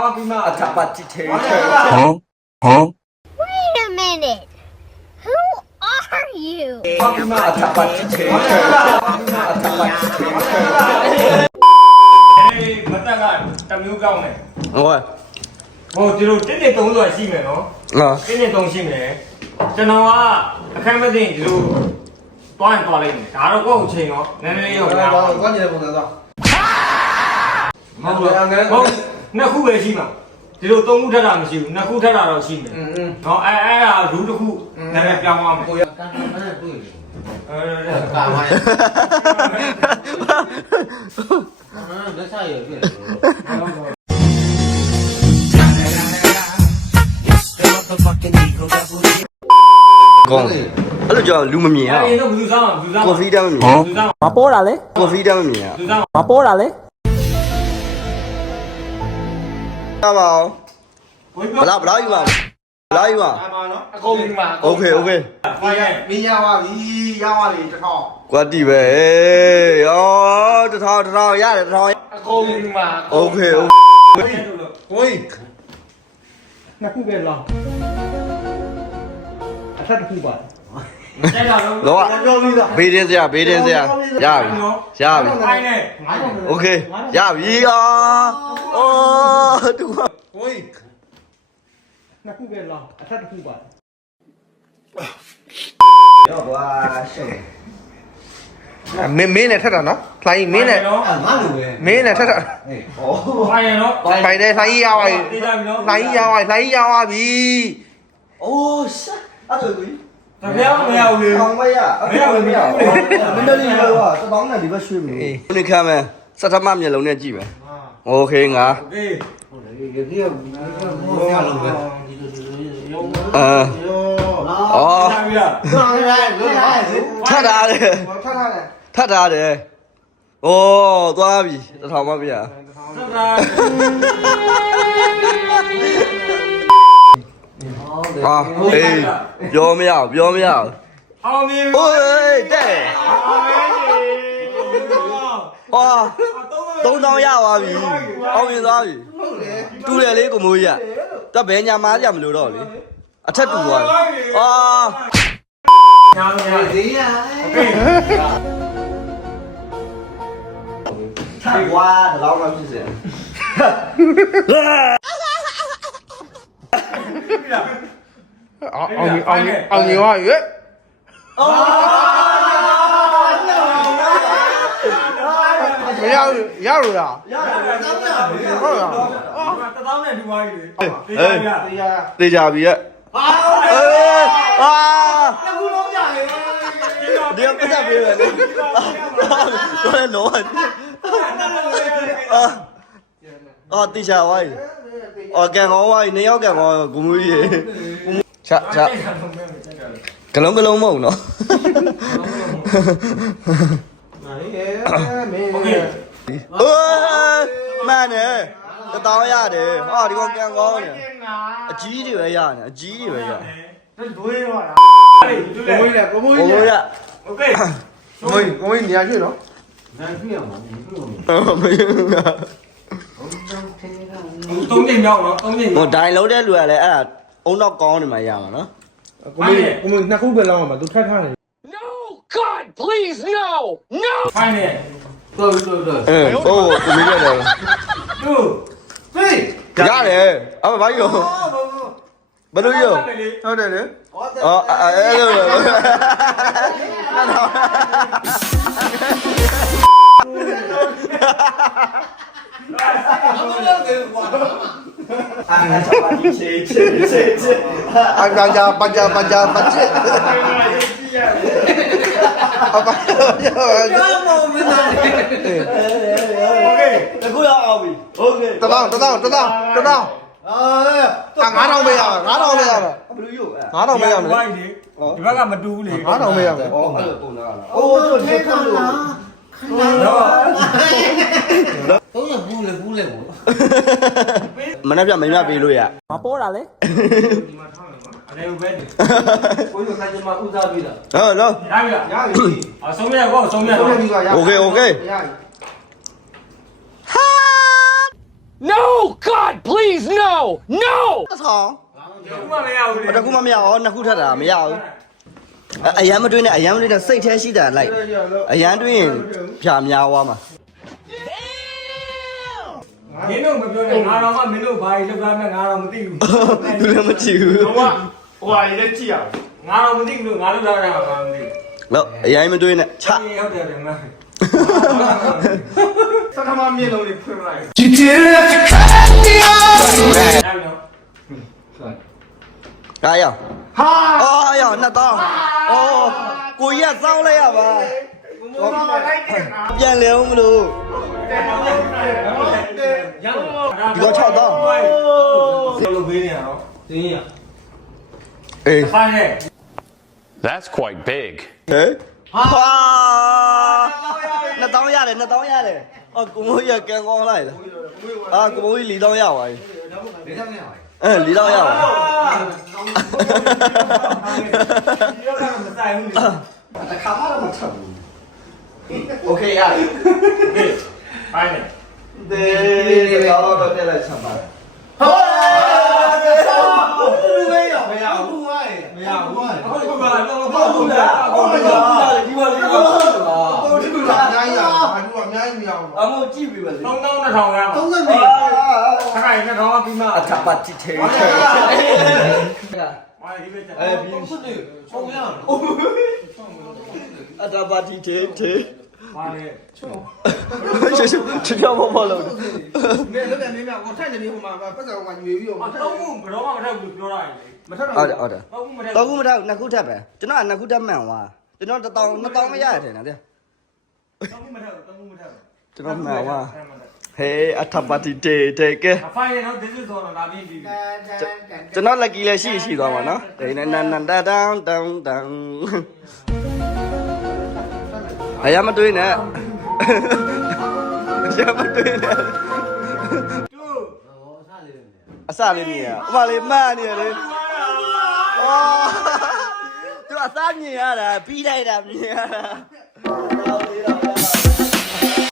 Huh? Wait a minute. Who are you? Hey, mất ta lại, tầm yêu cầu này. Rồi. Ồ, thì rồi cái này tông rồi xin mày nó. Cái này tông xin mày. Cho nó khai mất tiền thì rồi toàn lên, cá nó có hậu trình nó. Nên yêu nào. Có gì đâu còn đâu. Không, nó khu về xin mà. Thì rồi tông cũng thật là xíu, nó khu thật là xin mày. Nó ai là rú được khu. Này là cao ngon mày. Cả mày. Nó sai ở kia. Con.အဲ့လိုကြောင့်လူမမြင်အောင် Ai nó bự sao mà, bự sao mà. ကိုဖီးတမ်းမမြင် Bự sao mà. မပေါ်တာလေ ကိုဖီးတမ်းမမြင်အောင် Bự sao mà. မပေါ်တာလေ ရပါအောင် Cuối ဘလောက်ယူပါဘလောက်ယူပါ အကုန်ပြီမှာ โอเคโอเค Quay này. မင်းရပါပြီရပါပြီတစ်ထောင် ကွာတီပဲဩတထောင်ရတယ်တထောင် အကုန်ပြီမှာ โอเคโอ ကိုကြီး နှစ်ခုပဲလောအထက်တစ်ခုပါ Đây là nó. လော ပြောပြီးသား ဘေးတင်းစရာရပြီရပြီ Quay này. โอเคရပြီအော်အိုးတူက ကိုကြီး နှစ်ခုပဲလောအထက်တစ်ခုပါ ရောကွာရှေ့ မင်းနဲ့ထက်တာနော်လှိုင်းမင်းနဲ့ nó. ငါလိုပဲမင်းနဲ့ထက်တာ Quay này nó. ဖိုင်တယ်လှိုင်းရပါပြီ Đi ra nó. လှိုင်းရပါလှိုင်းရပါပြီ အိုးဆက်အဲ့ဒါကို Thằng béo mèo gì. အောင်မရအဲ့ဒါမရမင်းတို့လေးရောတပေါင်းနဲ့ဒီဘက်ရွှေ့မလို့ဒီခါမယ်စက်ထမမျက်လုံးနဲ့ကြည့်မယ်โอเคငါ Ok. အော် Ra bây giờ. ထပ်ထားတယ် ထက်ထားတယ်ထပ်ထားတယ်အိုးသွားပြီတထောင်မပြ Sắp ra. ဟာအေးပြောမရပြောမရ Ông đi. โอ้ยတဲ့ဟာ 3000ရပါပြီအောင်ရင်သွားပြီတူတယ်လေကိုမိုးကြီးကတဘယ်ညာမားကြမလို့တော့လေအထက်တူသွားပြီအာ Nhau nha. ဒီရ ထပ်ွားတလောက်တော့ဖြစ်စင် အောင်ရရွေး မရဘူးရလို့လား ရတယ် Tao tao này đi quay đi. Đi Ê. ra bây giờ. တေချာပြီရဲ့အေးအာဒီကပတ်ပေးမယ်လေတော့လုံးအာတေချာဝိုင်းအော်ကန်ကောင်းဝိုင်းနေရောက်ကန်ကောင်းကိုမူကြီးချကလုံးမဟုတ်နော် Ok. အိုးမန်နေ1000ရတယ်ဟာဒီကောင်ကန်ကောင်းနေအကြီးတွေပဲရတယ်အကြီးတွေပဲရ Nó đuôi rồi. Đi, chú ကို lên. ကြီးကို ဘိုးရ Ok. ကိုကြီးနေရာရွှေ့နော် မင်းက Tống nhìn nhau nó, tống nhìn ဟို nhau. ဒိုင်လုံးတဲ့လူကလည်းအဲ့ဒါအုံတော့ကောင်းနေမှရမှာနော် ကိုမနှစ်ခုပဲလောမှာသူထက်ထားတယ် Phai này. တော်ပြီ အေးဟိုကိုမင်းရတယ် Chú. ဟေး ရတယ်အမဘာကြီးရောဘယ်လိုရော ဟုတ်တယ်လေ အော်အဲ့လိုအကြကြပကြပကြပချစ်အပ Ok. တကူရအောင်ပြီโอเค တတောင်း9000ပဲရမှာ9000ပဲရမှာ ဘယ်လိုရောအဲ့ 9000ပဲရမယ် Quay đi. Thì bác làm mà đu đi. 9000ပဲရမယ် အော်အဲ့လိုပုံလာလားအိုးတို့ဒီခန့်လို့ Đó. မနေ့ကမင်းမပေးလို့ရ မပေါ်တာလေ Ở đây bên. ကိုကြီးခိုင်မှာဦးစားပေးတာ ဟုတ်နော် Ra bây giờ. ရပြီ Ở sống nhà có, sống nhà ဆုံး có. နေပြီကရ โอเคโอเค ရပြီ No! God, please, no! No! တစ်ထောင် ခုမှမရဘူးလေ တကူမှမရအောင်နှစ်ခုထပ်တာမရဘူးအရန်မတွင်းနဲ့အရန်မတွင်းနဲ့စိတ်แท้ရှိတာလိုက်အရန်တွင်းရင်ဖြာများသွားမှာ မင်းတို့မပြောနဲ့ငါတော့မှမင်းတို့ဘာကြီးလောက်သားမဲ့ငါတော့မသိဘူး သူလည်းမကြည့်ဘူး ဟိုဟာကြီးလည်းကြည့်ရအောင်ငါတော့မသိဘူးလို့ငါလောက်သားတာမှမသိဘူး လို့အရန်မတွင်းနဲ့ချ ဟုတ်တယ်ဗျမစကားမမြင်လို့ဖွင့်လိုက် You didn't have to cut me off! အဲ့တော့ ကားရဟာအော်ရ2000အော်ကိုကြီးကစောင်းလိုက်ရပါပြန်လဲဦးမလို့ ဒီတော့6တော့ လို့ပေးနေရတော့ တင်းရ အေး ဖိုင်နဲ့ That's quite big. ဟဲ့ဟာ2000ရတယ်2000ရတယ်အော်ကိုမိုးရကန်ကောင်းလိုက်လားအာကိုမိုးကြီး4000ရပါပြီ4000ရပါ ဒီတော့ကမဆိုင်ဘူးလေ အခါမှတော့မချက်ဘူးโอเคရ ဖိုင်နဲ့ တေးတော့တက်လိုက်ချက်ပါဟာ လူပဲရမရဘူးမရဘူး ဟုတ်ပါတော့ဟုတ်လားဟုတ်လားဒီပါလေးဟုတ်လား တော့ဒီလိုလားအများကြီးရဘာလို့အများကြီးမရဘူး အမို့ကြည့်ပြီပဲလေ 3200ရအောင် 30မိနစ် ခါရင်တော့ပြီးမှ အထပ်တိသေး ဟာဒီပဲ ဘီ ဟုတ်တယ်ဟုတ်ရ အထပ်တိသေး ဟာလေ ချစ်ပြောမလို့ မင်းလည်းနေမြကိုထိုက်နေပြီဟိုမှာပတ်စံကရွေပြီးတော့ တော့ဘယ်တော့မှမထက်ဘူးပြောရတယ်လေ မထက် ဟုတ်တယ်ဟုတ်တယ် တော့မထက် တော့ခုမထောက်နှစ်ခုထပ်ပဲကျွန်တော်ကနှစ်ခုထပ်မှန်သွားကျွန်တော်1000မရရတယ်နော်တဲ့ တော့မထက်တော့မထက် ကျွန်တော်မှန်သွားဟေးအထပ်ပါတီတေကဲ အဖိုင်တော့ဒီစစ်ဆိုတော့လာပြီးပြီ ကျွန်တော် lucky လည်းရှိသွားပါနော်ဒိနနနတန်တန်တန်တန်အရာမတွေးနဲ့အရာမတွေးနဲ့ တူ အစလေးမြင်ရဥပလေးမှန်နေရလေအော်သူအစမြင်ရတာပြီးလိုက်တာမြင်ရတာ